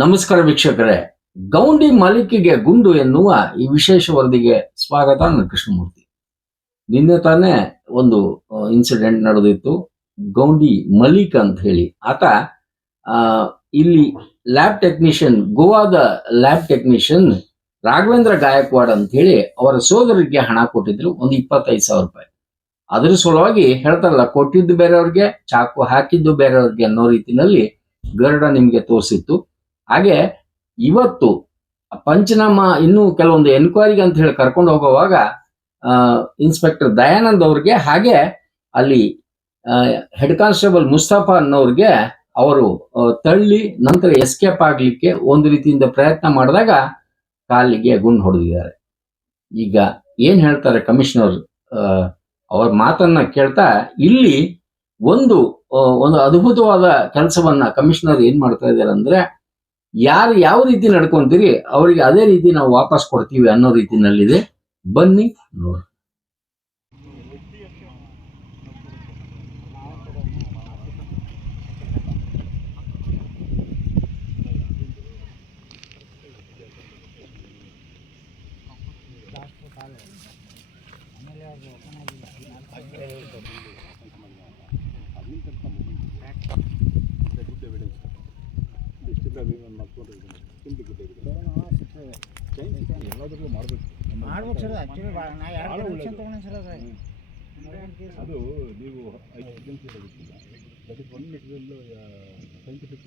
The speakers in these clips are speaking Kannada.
ನಮಸ್ಕಾರ ವೀಕ್ಷಕರೇ. ಗೌಂಡಿ ಮಾಲಿಕಿಗೆ ಗುಂಡು ಎನ್ನುವ ಈ ವಿಶೇಷ ವರದಿಗೆ ಸ್ವಾಗತ ನಾನು ಕೃಷ್ಣಮೂರ್ತಿ. ನಿನ್ನೆ ತಾನೇ ಒಂದು ಇನ್ಸಿಡೆಂಟ್ ನಡೆದಿತ್ತು. ಗೌಂಡಿ ಮಲಿಕ್ ಅಂತ ಹೇಳಿ. ಆತ ಇಲ್ಲಿ ಲ್ಯಾಬ್ ಟೆಕ್ನಿಷಿಯನ್ ಗೋವಾದ ಲ್ಯಾಬ್ ಟೆಕ್ನಿಷಿಯನ್ ರಾಘವೇಂದ್ರ ಗಾಯಕ್ವಾಡ್ ಅಂತ ಹೇಳಿ ಅವರ ಸೋದರಿಗೆ ಹಣ ಕೊಟ್ಟಿದ್ರು. ಒಂದು ಇಪ್ಪತ್ತೈದು ಸಾವಿರ ರೂಪಾಯಿ. ಅದ್ರ ಸಲುವಾಗಿ ಹೇಳ್ತಾರಲ್ಲ, ಕೊಟ್ಟಿದ್ದು ಬೇರೆಯವ್ರಿಗೆ, ಚಾಕು ಹಾಕಿದ್ದು ಬೇರೆಯವ್ರಿಗೆ ಅನ್ನೋ ರೀತಿನಲ್ಲಿ ಗರುಡ ನಿಮ್ಗೆ ತೋರಿಸಿತ್ತು. ಹಾಗೆ ಇವತ್ತು ಪಂಚನಾಮ ಇನ್ನೂ ಕೆಲವೊಂದು ಎನ್ಕ್ವೈರಿಗೆ ಅಂತ ಹೇಳಿ ಕರ್ಕೊಂಡು ಹೋಗುವಾಗ ಇನ್ಸ್ಪೆಕ್ಟರ್ ದಯಾನಂದ್ ಅವ್ರಿಗೆ ಹಾಗೆ ಅಲ್ಲಿ ಹೆಡ್ ಕಾನ್ಸ್ಟೇಬಲ್ ಮುಸ್ತಫಾ ಅನ್ನೋರಿಗೆ ಅವರು ತಳ್ಳಿ ನಂತರ ಎಸ್ಕೇಪ್ ಆಗ್ಲಿಕ್ಕೆ ಒಂದು ರೀತಿಯಿಂದ ಪ್ರಯತ್ನ ಮಾಡಿದಾಗ ಕಾಲಿಗೆ ಗುಂಡು ಹೊಡೆದಿದ್ದಾರೆ. ಈಗ ಏನ್ ಹೇಳ್ತಾರೆ ಕಮಿಷನರ್ ಅವ್ರ ಮಾತನ್ನ ಕೇಳ್ತಾ ಇಲ್ಲಿ ಒಂದು ಒಂದು ಅದ್ಭುತವಾದ ಕೆಲಸವನ್ನ ಕಮಿಷನರ್ ಏನ್ ಮಾಡ್ತಾ ಇದ್ದಾರೆ ಅಂದ್ರೆ ಯಾರು ಯಾವ ರೀತಿ ನಡ್ಕೊಂತೀರಿ ಅವರಿಗೆ ಅದೇ ರೀತಿ ನಾವು ವಾಪಸ್ ಕೊಡ್ತೀವಿ ಅನ್ನೋ ರೀತಿನಲ್ಲಿದೆ. ಬನ್ನಿ ನೋಡಿ ಎಲ್ಲದಕ್ಕೂ ಮಾಡಬೇಕು. ಮಾಡ್ಬೇಕು ಸರ್ ಆಕ್ಚುಲಿ ನಾ ಎರಡು ಸರ್ ಅದು ಅದು ನೀವು ಮೆಟೀರಿಯಲ್ ಸೈಂಟಿಫಿಕ್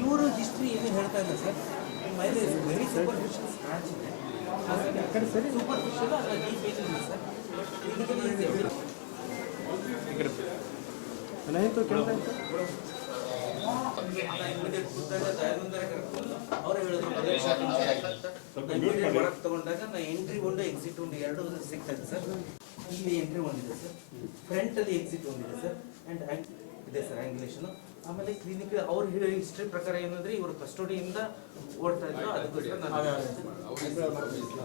ಇವರು ಹಿಸ್ಟ್ರಿ ಏನು ಹೇಳ್ತಾ ಇಲ್ಲ ಸರ್ ಮೇಲೆ ವೆರಿ ಸೂಪರ್ಫಿಷಿಯಲ್ ಸ್ಕ್ರಾಚ್ ಇದೆ ಸೂಪರ್ಫಿಷಿಯಲ್ ಅದರ ಡೀಪ್ ಏಜ್ ಇಲ್ಲ ಸರ್ ಇದಕ್ಕೆ ಅವರೇ ಹೇಳಿದ್ರು ತಗೊಂಡಾಗ ನಾ ಎಂಟ್ರಿ ಒಂದು ಎಕ್ಸಿಟ್ ಒಂದು ಎರಡು ಸಿಗ್ತದೆ ಸರ್ ಇಲ್ಲಿ ಎಂಟ್ರಿ ಒಂದಿದೆ ಸರ್ ಫ್ರಂಟ್ ಅಲ್ಲಿ ಎಕ್ಸಿಟ್ ಒಂದಿದೆ ಸರ್ ಅಂಡ್ ಇದೆ ಸರ್ ಆಂಗ್ಯುಲೇಷನ್ ಆಮೇಲೆ ಕ್ಲಿನಿಕ್ ಅವ್ರು ಹಿಸ್ಟ್ರಿ ಪ್ರಕಾರ ಏನಂದ್ರೆ ಇವರು ಕಸ್ಟಡಿಯಿಂದ ಓಡ್ತಾ ಇದ್ರು ಅದಕ್ಕೋಸ್ಕರ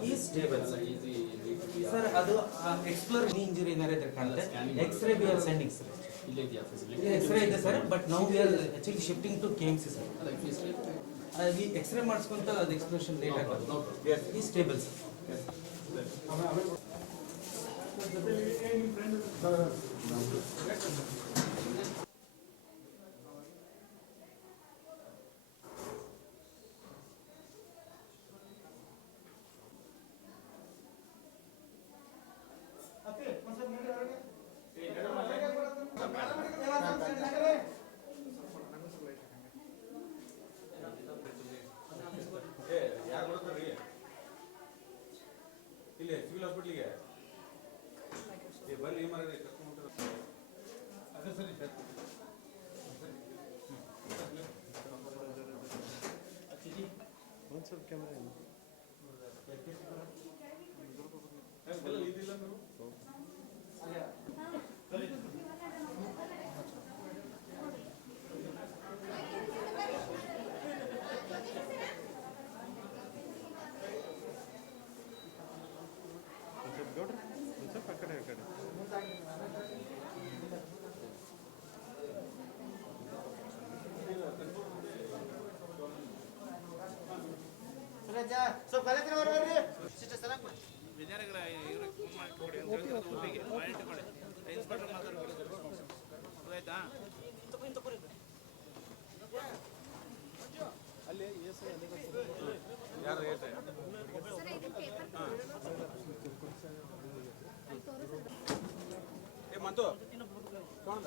ಈ ಸ್ಟೇಬಲ್ ಸರ್ ಸರ್ ಅದು ಎಕ್ಸ್ಪ್ಲೋರ್ ಇಂಜುರಿ ಏನಾರು ಕಾಣುತ್ತೆ x ray be are sending sir x ray ಇದೆ sir but now we are actually shifting to K M C sir ಅಲ್ಲಿ ಎಕ್ಸ್ರೇ ಮಾಡಿಸ್ಕೊಂತ ಅದು ಎಕ್ಸ್ಪ್ಲೋಷನ್ ಲೇಟ್ ಆಗೋದು ಈ ಸ್ಟೇಬಲ್ ಸರ್ ಒಂದು ಸ್ವಲ್ಪ ಸ್ವಲ್ಪ ಕಲೆ ಬರ್ರಿ. ಸಿಸ್ಟರ್ ಸಲ ಕೊಡಿ. ಕೊಡಿ ಅಂತ ಹೇಳಿದ್ರು ಊರಿಗೆ ಮಾಡಿ ಇಟ್ಕೊಳ್ಳಿ. ಇನ್ಸ್ಪೆಕ್ಟರ್ ಮಾತಾಡ್ಬೇಕು ಆಯ್ತಾ? ಯಾರು ಏಸೆ ಏ ಮಂತು ನಾನು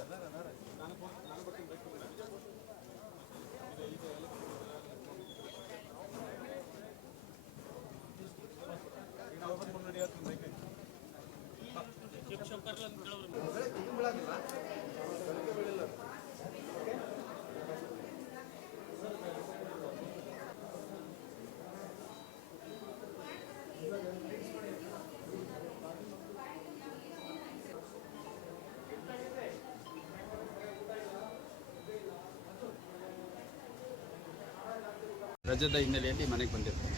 ರಜದ ಹಿನ್ನೆಲೆಯಲ್ಲಿ ಮನೆಗೆ ಬಂದಿರ್ತಾನೆ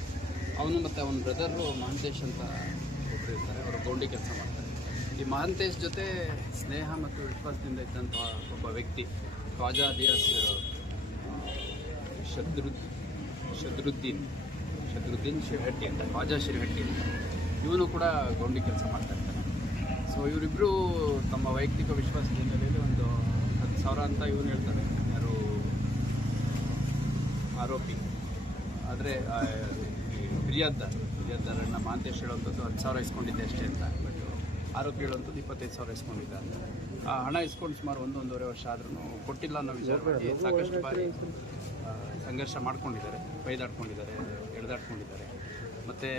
ಅವನು ಮತ್ತು ಅವನ ಬ್ರದರು ಮಹಂತೇಶ್ ಅಂತ ಒಬ್ಬರು ಇರ್ತಾರೆ, ಅವರು ಗೌಂಡಿ ಕೆಲಸ ಮಾಡ್ತಾರೆ. ಈ ಮಹಾಂತೇಶ್ ಜೊತೆ ಸ್ನೇಹ ಮತ್ತು ವಿಶ್ವಾಸದಿಂದ ಇದ್ದಂಥ ಒಬ್ಬ ವ್ಯಕ್ತಿ, ಖ್ವಾಜಾ ದಿಯಾಸ್ ಶದ್ರು ಶದ್ರುದ್ದೀನ್ ಶದ್ರುದ್ದೀನ್ ಶಿರಹಟ್ಟಿ ಅಂತ, ಖ್ವಾಜಾ ಶಿರಹಟ್ಟಿ ಅಂತ. ಇವನು ಕೂಡ ಗೌಂಡಿ ಕೆಲಸ ಮಾಡ್ತಾ ಇರ್ತಾನೆ. ಸೊ ಇವರಿಬ್ಬರು ತಮ್ಮ ವೈಯಕ್ತಿಕ ವಿಶ್ವಾಸದ ಹಿನ್ನೆಲೆಯಲ್ಲಿ ಒಂದು ಹತ್ತು ಸಾವಿರ ಅಂತ ಇವನು ಹೇಳ್ತಾರೆ ಯಾರು ಆರೋಪಿ. ಆದರೆ ಫಿರ್ಯಾದ್ದಾರ್ ಅಣ್ಣ ಮಾಂತೇಶ್ ಹೇಳುವಂಥದ್ದು ಹತ್ತು ಸಾವಿರ ಇಸ್ಕೊಂಡಿದ್ದೆ ಅಷ್ಟೇ ಅಂತ. ಬಟ್ ಆರೋಗ್ಯ ಹೇಳುವಂಥದ್ದು ಇಪ್ಪತ್ತೈದು ಸಾವಿರ ಇಸ್ಕೊಂಡಿದ್ದ ಅಂತ. ಆ ಹಣ ಇಸ್ಕೊಂಡು ಸುಮಾರು ಒಂದು ಒಂದೂವರೆ ವರ್ಷ ಆದ್ರೂ ಕೊಟ್ಟಿಲ್ಲ ಅನ್ನೋ ವಿಚಾರವಾಗಿ ಸಾಕಷ್ಟು ಬಾರಿ ಸಂಘರ್ಷ ಮಾಡ್ಕೊಂಡಿದ್ದಾರೆ ಬೈದಾಡ್ಕೊಂಡಿದ್ದಾರೆ ಎಳೆದಾಡ್ಕೊಂಡಿದ್ದಾರೆ. ಮತ್ತು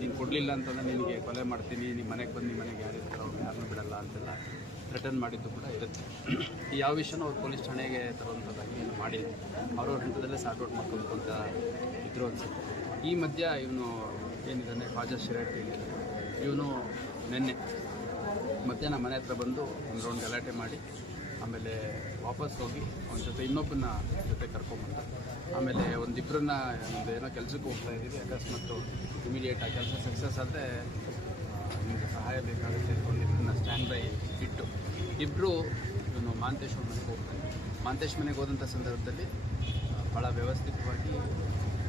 ನೀನು ಕೊಡಲಿಲ್ಲ ಅಂತಂದ್ರೆ ನಿನಗೆ ಕೊಲೆ ಮಾಡ್ತೀನಿ ನಿಮ್ಮ ಮನೆಗೆ ಬಂದು ನಿಮ್ಮ ಮನೆಗೆ ಯಾರು ಇರ್ತಾರೋ ಅವ್ರನ್ನ ಯಾರನ್ನೂ ಬಿಡಲ್ಲ ಅಂತೆಲ್ಲ. ಥ್ರೆಟನ್ ಮಾಡಿದ್ದು ಕೂಡ ಇರುತ್ತೆ. ಯಾವ ವಿಷಯನೂ ಅವ್ರು ಪೊಲೀಸ್ ಠಾಣೆಗೆ ತರುವಂಥದ್ದಾಗಿ ಏನು ಮಾಡಿಲ್ಲ. ಅವ್ರವ್ರ ಹಂತದಲ್ಲೇ ಸಾರ್ಟ್ ಔಟ್ ಮಾಡ್ಕೊಂಡು ಅಂತ ಇದ್ರು ಅನ್ಸುತ್ತೆ. ಈ ಮಧ್ಯ ಇವನು ಏನಿದ್ದಾನೆ ಖಾಜಾ ಏನಿದೆ ಇವನು ನಿನ್ನೆ ಮಧ್ಯಾಹ್ನ ಮನೆ ಹತ್ರ ಬಂದು ಒಂದು ರೌಂಡ್ ಗಲಾಟೆ ಮಾಡಿ, ಆಮೇಲೆ ವಾಪಸ್ ಹೋಗಿ ಅವನ ಜೊತೆ ಇನ್ನೊಬ್ಬನ ಜೊತೆ ಕರ್ಕೊಂಬಂದ. ಆಮೇಲೆ ಒಂದಿಬ್ಬರನ್ನ ಒಂದು ಏನೋ ಕೆಲಸಕ್ಕೆ ಹೋಗ್ತಾ ಇದ್ದೀವಿ, ಅಕಸ್ಮಾತ್ ಇಮಿಡಿಯೇಟ್ ಆ ಕೆಲಸ ಸಕ್ಸಸ್ ಆದರೆ ನಿಮಗೆ ಸಹಾಯ ಬೇಕಾಗುತ್ತೆ ಒಂದಿಬ್ಬರನ್ನ ಸ್ಟ್ಯಾಂಡ್ ಬೈ ಇಟ್ಟು. ಇಬ್ಬರು ಇವನು ಮಾಂತೇಶ್ ಮನೆಗೆ ಹೋಗ್ತಾನೆ ಮಾಂತೇಶ್ ಮನೆಗೆ ಹೋದಂಥ ಸಂದರ್ಭದಲ್ಲಿ ಭಾಳ ವ್ಯವಸ್ಥಿತವಾಗಿ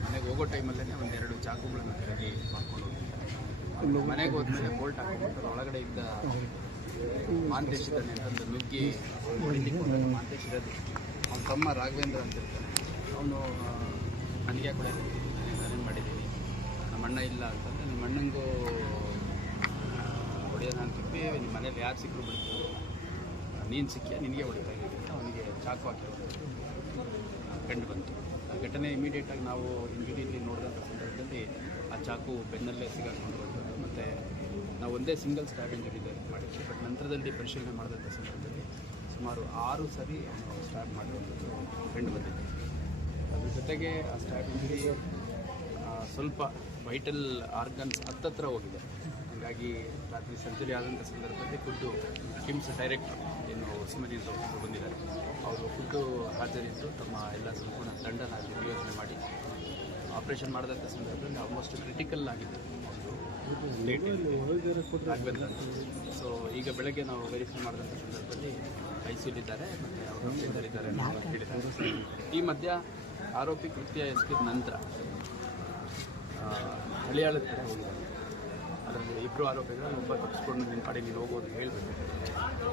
ಮನೆಗೆ ಹೋಗೋ ಟೈಮಲ್ಲೇ ಒಂದೆರಡು ಚಾಕುಗಳನ್ನು ಕರಗಿ ಮಾಡ್ಕೊಂಡು ಹೋಗ್ತಾರೆ. ಮನೆಗೆ ಹೋದ್ಮೇಲೆ ಬೋಲ್ಟ್ ಹಾಕೊಂಡು ಒಳಗಡೆ ಇದ್ದ ಮಾಂತೇಶ್ ಇದ್ದಾನೆ ಅಂತಂದು ನುಗ್ಗಿ ಹೊಡಿಲಿಕ್ಕೆ ಮಾಂತೇಶ್ ಇರೋದು. ಅವನ ತಮ್ಮ ರಾಘವೇಂದ್ರ ಅಂತ ಇರ್ತಾನೆ. ಅವನು ನನಗೆ ಕೂಡ ನಾನೇನು ಮಾಡಿದ್ದೀನಿ? ನಮ್ಮ ಅಣ್ಣ ಇಲ್ಲ ಅಂತಂದರೆ ನಿಮ್ಮ ಅಣ್ಣಂಗೂ ಹೊಡೆಯೋಣ ಅಂತ ನಿಮ್ಮ ಮನೇಲಿ ಯಾರು ಸಿಕ್ಕರು ಬಿಡ್ತೀವಿ? ನೀನು ಸಿಕ್ಕಿಯ? ನಿನಗೆ ಹೊಡಿತಾ ಇದ್ದೀವಿ ಅಂತ ಅವನಿಗೆ ಚಾಕು ಹಾಕಿರೋದು. ಕಂಡು ಬಂತು. ಆ ಘಟನೆ ಇಮಿಡಿಯೇಟಾಗಿ ನಾವು ಇಮಿಡಿಯೇಟ್ಲಿ ನೋಡಿದಂಥ ಸಂದರ್ಭದಲ್ಲಿ ಆ ಚಾಕು ಬೆನ್ನಲ್ಲೇ ಸಿಗಾಕೊಂಡು ಬಂದದ್ದು ಮತ್ತು ನಾವು ಒಂದೇ ಸಿಂಗಲ್ ಸ್ಟ್ಯಾಬ್ ಇಂಜುರಿ ಮಾಡಿದ್ವಿ ಬಟ್ ನಂತರದಲ್ಲಿ ಪರಿಶೀಲನೆ ಮಾಡಿದಂಥ ಸಂದರ್ಭದಲ್ಲಿ ಸುಮಾರು ಆರು ಸರಿ ಸ್ಟ್ಯಾಬ್ ಮಾಡಿರುವಂಥದ್ದು ಕಂಡು ಬಂದಿದೆ. ಅದ್ರ ಜೊತೆಗೆ ಆ ಸ್ಟ್ಯಾಬ್ ಇಂಜುರಿ ಸ್ವಲ್ಪ ವೈಟಲ್ ಆರ್ಗನ್ಸ್ ಹತ್ತತ್ರ ಹೋಗಿದೆ. ಹಾಗಾಗಿ ರಾತ್ರಿ ಸೆಂಚುರಿ ಆದಂಥ ಸಂದರ್ಭದಲ್ಲಿ ಖುದ್ದು ಕಿಮ್ಸ್ ಡೈರೆಕ್ಟರ್ ಏನು ಸಿಮಜಿ ಒಬ್ಬರು ಬಂದಿದ್ದಾರೆ. ಅವರು ಖುದ್ದು ಹಾಜರಿದ್ದು ತಮ್ಮ ಎಲ್ಲ ಸಂಪೂರ್ಣ ತಂಡನ ನಿಯೋಜನೆ ಮಾಡಿ ಆಪರೇಷನ್ ಮಾಡಿದಂಥ ಸಂದರ್ಭದಲ್ಲಿ ಆಲ್ಮೋಸ್ಟ್ ಕ್ರಿಟಿಕಲ್ ಆಗಿದೆ ರಾಘವೇಂದ್ರ ಸೊ ಈಗ ಬೆಳಗ್ಗೆ ನಾವು ವೆರಿಫೈ ಮಾಡಿದಂಥ ಸಂದರ್ಭದಲ್ಲಿ ಐ ಸಿ ಇದ್ದಾರೆ ಮತ್ತು ಅವರು ಇದ್ದಾರೆ ಈ ಮಧ್ಯ ಆರೋಪಿ ಕೃತ್ಯ ಎಸಗಿದ ನಂತರ ಹಳಿಯಾಳ ಹೋಗಿದ್ದಾರೆ. ಇಬ್ಬರು ಆರೋಪಿಗಳು, ಒಬ್ಬ ತಪ್ಪಿಸ್ಕೊಂಡು ನಿನ್ನ ಕಡೆ ನೀನು ಹೋಗೋದು ಹೇಳಬೇಕು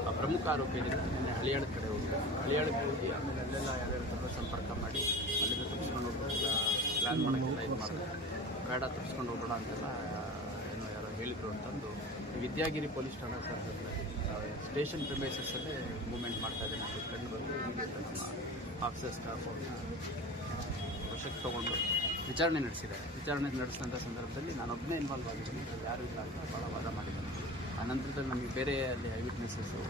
ಆ ಪ್ರಮುಖ ಆರೋಪಿ ಏನಿದೆ ನಿನ್ನೆ ಹಳಿಯಾಳದ ಕಡೆ ಹೋಗಿದ್ದಾರೆ ಹಳಿಯಾಳಕ್ಕೆ ಹೋಗಿ ಆಮೇಲೆ ಅಲ್ಲೆಲ್ಲ ಯಾರ್ಯಾರ ಸಂಪರ್ಕ ಮಾಡಿ, ಅಲ್ಲಿಂದ ತಪ್ಪಿಸ್ಕೊಂಡು ಹೋಗ್ಬೇಕೆಲ್ಲ ಪ್ಲ್ಯಾನ್ ಮಾಡೋಕ್ಕೆಲ್ಲ ಇದು ಮಾಡ್ತಾರೆ. ಬೇಡ, ತಪ್ಪಿಸ್ಕೊಂಡು ಹೋಗೋಣ ಅಂತೆಲ್ಲ, ಏನು ಯಾರೋ ಹೇಳಿದ್ರು ಅಂತಂದು. ವಿದ್ಯಾಗಿರಿ ಪೊಲೀಸ್ ಠಾಣಾ ಸರ್ ಸ್ಟೇಷನ್ ಪ್ರಿಮೈಸಸ್ಸಲ್ಲೇ ಮೂವ್ಮೆಂಟ್ ಮಾಡ್ತಾ ಇದ್ದೇನೆ ಕಂಡು ಬಂದು ನಮ್ಮ ಆಫೀಸರ್ ಸ್ಟಾಫ್ ಅವ್ರನ್ನ ವಶಕ್ಕೆ ತಗೊಂಡು ವಿಚಾರಣೆ ನಡೆಸಿದ್ದಾರೆ. ವಿಚಾರಣೆ ನಡೆಸಿದಂಥ ಸಂದರ್ಭದಲ್ಲಿ ನಾನೊಬ್ಬನೇ ಇನ್ವಾಲ್ವ್ ಆಗಿದ್ದೀನಿ. ಯಾರು ಇಲ್ಲ ಅಂತ ಭಾಳ ವಾದ ಮಾಡಿದ್ದಾರೆ ಆ ನಂತರದಲ್ಲಿ ನಮಗೆ ಬೇರೆ ಅಲ್ಲಿ ಐ ವಿಟ್ನೆಸಸ್ಸು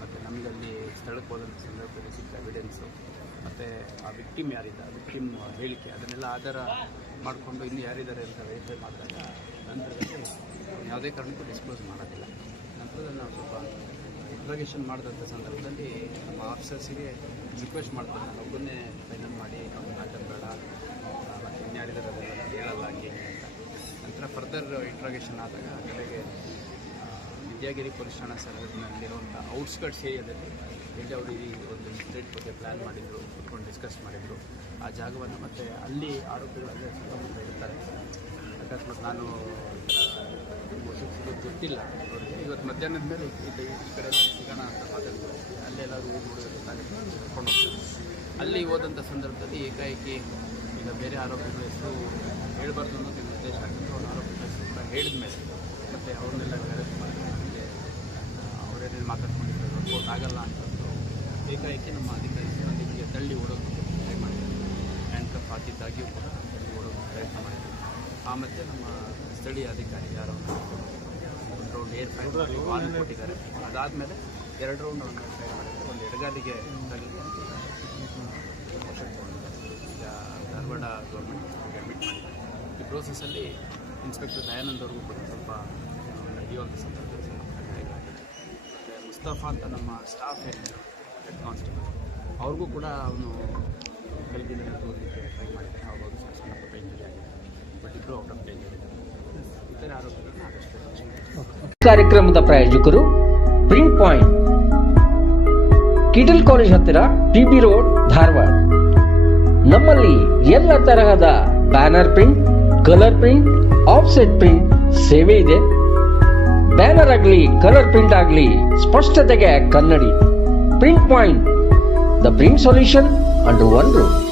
ಮತ್ತು ನಮಗೆ ಅಲ್ಲಿ ಸ್ಥಳಕ್ಕೆ ಹೋದಂಥ ಸಂದರ್ಭದಲ್ಲಿ ಸಿಕ್ಕ ಎವಿಡೆನ್ಸು ಮತ್ತು ಆ ವಿಕ್ಟಿಮ್ ಯಾರಿದ್ದ ವಿಕ್ಟಿಮ್ ಹೇಳಿಕೆ, ಅದನ್ನೆಲ್ಲ ಆಧಾರ ಮಾಡಿಕೊಂಡು ಇನ್ನು ಯಾರಿದ್ದಾರೆ ಅಂತ ವೆರಿಫೈ ಮಾಡಿದಾಗ ನಂತರದಲ್ಲಿ ಯಾವುದೇ ಕಾರಣಕ್ಕೂ ಡಿಸ್ಕ್ಲೋಸ್ ಮಾಡೋದಿಲ್ಲ. ನಂತರದಲ್ಲಿ ನಾವು ಸ್ವಲ್ಪ ಇಂಟ್ರೋಗೇಷನ್ ಮಾಡಿದಂಥ ಸಂದರ್ಭದಲ್ಲಿ ನಮ್ಮ ಆಫೀಸರ್ಸಿಗೆ ರಿಕ್ವೆಸ್ಟ್ ಮಾಡ್ತಾರೆ ನಾನು ಒಬ್ಬನ್ನೇ ಫೈನಲ್ ಮಾಡಿ ಅವ್ರನ್ನ ಹಾಕೋದು ಬೇಡ ಮತ್ತು ಇನ್ಯಾರಿದ್ದಾರೆ ಅದೆಲ್ಲ ಹೇಳಲ್ಲ ಹಂಗೆ ಹಿಂಗೆ ಅಂತ ಫರ್ದರ್ ಇಂಟ್ರೋಗೇಷನ್ ಆದಾಗ ಕಡೆಗೆ ವಿದ್ಯಾಗಿರಿ ಪೊಲೀಸ್ ಠಾಣಾ ಸರ್ಕಲ್ನಲ್ಲಿರುವಂಥ ಔಟ್ಸ್ಕಟ್ಸ್ ಏರಿಯಾದಲ್ಲಿ ಎಲ್ಲಿ ಅವರು ಈ ಒಂದು ಇನ್ಸಿಡೆಂಟ್ ಬಗ್ಗೆ ಪ್ಲ್ಯಾನ್ ಮಾಡಿದರು, ಕುತ್ಕೊಂಡು ಡಿಸ್ಕಸ್ ಮಾಡಿದರು. ಆ ಜಾಗವನ್ನು ಮತ್ತು ಅಲ್ಲಿ ಆರೋಪಿಗಳು ಅಲ್ಲೇ ಸುತ್ತಮುತ್ತ ಇರ್ತಾರೆ. ಅಕಸ್ಮಾತ್ ನಾನು ಸಿಗೋದು ಗೊತ್ತಿಲ್ಲ. ಅವ್ರಿಗೆ ಇವತ್ತು ಮಧ್ಯಾಹ್ನದ ಮೇಲೆ ಈ ಕಡೆ ಸಿಗೋಣ ಅಂತ ಮಾತಾಡಿದ್ರು. ಅಲ್ಲೆಲ್ಲರೂ ಹೋಗಿ ನೋಡೋದಕ್ಕಾಗುತ್ತೆ ಕರ್ಕೊಂಡು ಹೋಗ್ತಾರೆ ಅಲ್ಲಿ ಹೋದಂಥ ಸಂದರ್ಭದಲ್ಲಿ ಏಕಾಏಕಿ ಈಗ ಬೇರೆ ಆರೋಪಿಗಳ ಹೆಸರು ಹೇಳಬಾರ್ದು ಅನ್ನೋದು ಉದ್ದೇಶ ಆಗಿತ್ತು ಅವ್ರ ಆರೋಪಿಗಳ ಹೆಸರು ಕೂಡ ಹೇಳಿದ ಮೇಲೆ ಮತ್ತು ಅವ್ರನ್ನೆಲ್ಲ ಕರೆಕ್ಟ್ ಮಾಡಿ ನಮಗೆ ಅವರೇನೇನು ಮಾತಾಡ್ಕೊಂಡಿದ್ದಾರೆ ವರ್ಕೌಟ್ ಆಗಲ್ಲ ಅಂತಂದು ಏಕಾಏಕಿ ನಮ್ಮ ಅಧಿಕಾರಿ ಸಿಬ್ಬಂದಿಗೆ ತಳ್ಳಿ ಓಡೋದಕ್ಕೆ ಟ್ರೈ ಮಾಡಿದ್ದಾರೆ ಹ್ಯಾಂಡ್ ಕಪ್ ಹಾಕಿದ್ದಾಗಿಯೂ ಕೂಡ ತಳ್ಳಿ ಓಡೋದಕ್ಕೆ ಪ್ರಯತ್ನ ಮಾಡಿದ್ದಾರೆ ಆ ಮತ್ತೆ ನಮ್ಮ ಸ್ಥಳೀಯ ಅಧಿಕಾರಿ ಯಾರೋ ಒಂದು ರೌಂಡ್ ಏರ್ ಫೈರ್ ವಾರ್ನ್ ಕೊಟ್ಟಿದ್ದಾರೆ. ಅದಾದಮೇಲೆ ಎರಡು ರೌಂಡ್ ಅವ್ರನ್ನ ಟ್ರೈ ಮಾಡಿದ್ದಾರೆ ಒಂದು ಎಡಗಾಲಿಗೆ ತಗಲಿ. ಈಗ ಧಾರವಾಡ ಗೌರ್ಮೆಂಟ್ ಅಡ್ಮಿಟ್ ಮಾಡಿದ್ದಾರೆ. ಈ ಪ್ರೋಸೆಸ್ಸಲ್ಲಿ ಇನ್ಸ್ಪೆಕ್ಟರ್ ದಯಾನಂದ್ ಅವ್ರಿಗೂ ಕೂಡ ಸ್ವಲ್ಪ ನಡೆಯುವಂಥ ಆಗಿದೆ ಮತ್ತು ಮುಸ್ತಫಾ ಅಂತ ನಮ್ಮ ಸ್ಟಾಫ್ ಏನ್ ಹೆಡ್ ಕಾನ್ಸ್ಟೇಬಲ್ ಅವ್ರಿಗೂ ಕೂಡ ಅವನು ಕಲ್ಗಿನ ಹೋಗಲಿಕ್ಕೆ ಟ್ರೈ ಮಾಡಿದೆ ಅವಾಗ ಸ್ವಲ್ಪ ಪುಟ್ಟ ಇಂಜುರಿ ಆಗಿದೆ. ಬಟ್ ಇಬ್ಬರು ಔಟ್ ಆಫ್ ಡೇಂಜರ್ ಇತರೆ ಆರೋಪಿಗಳನ್ನ ಆದಷ್ಟು ಕಾರ್ಯಕ್ರಮದ ಪ್ರಾಯೋಜಕರು ಪ್ರಿಂಟ್ ಪಾಯಿಂಟ್ ಕಿಟಲ್ ಕಾಲೇಜ್ ಹತ್ತಿರ ಟಿಬಿ ರೋಡ್ ಧಾರವಾಡ. ನಮ್ಮಲ್ಲಿ ಎಲ್ಲ ತರಹದ banner print colour print offset print ಸೇವೆ ಇದೆ. ಬ್ಯಾನರ್ ಆಗಲಿ ಕಲರ್ ಪ್ರಿಂಟ್ ಆಗಲಿ, ಸ್ಪಷ್ಟತೆಗೆ ಕನ್ನಡಿ. Print point the print solution under one room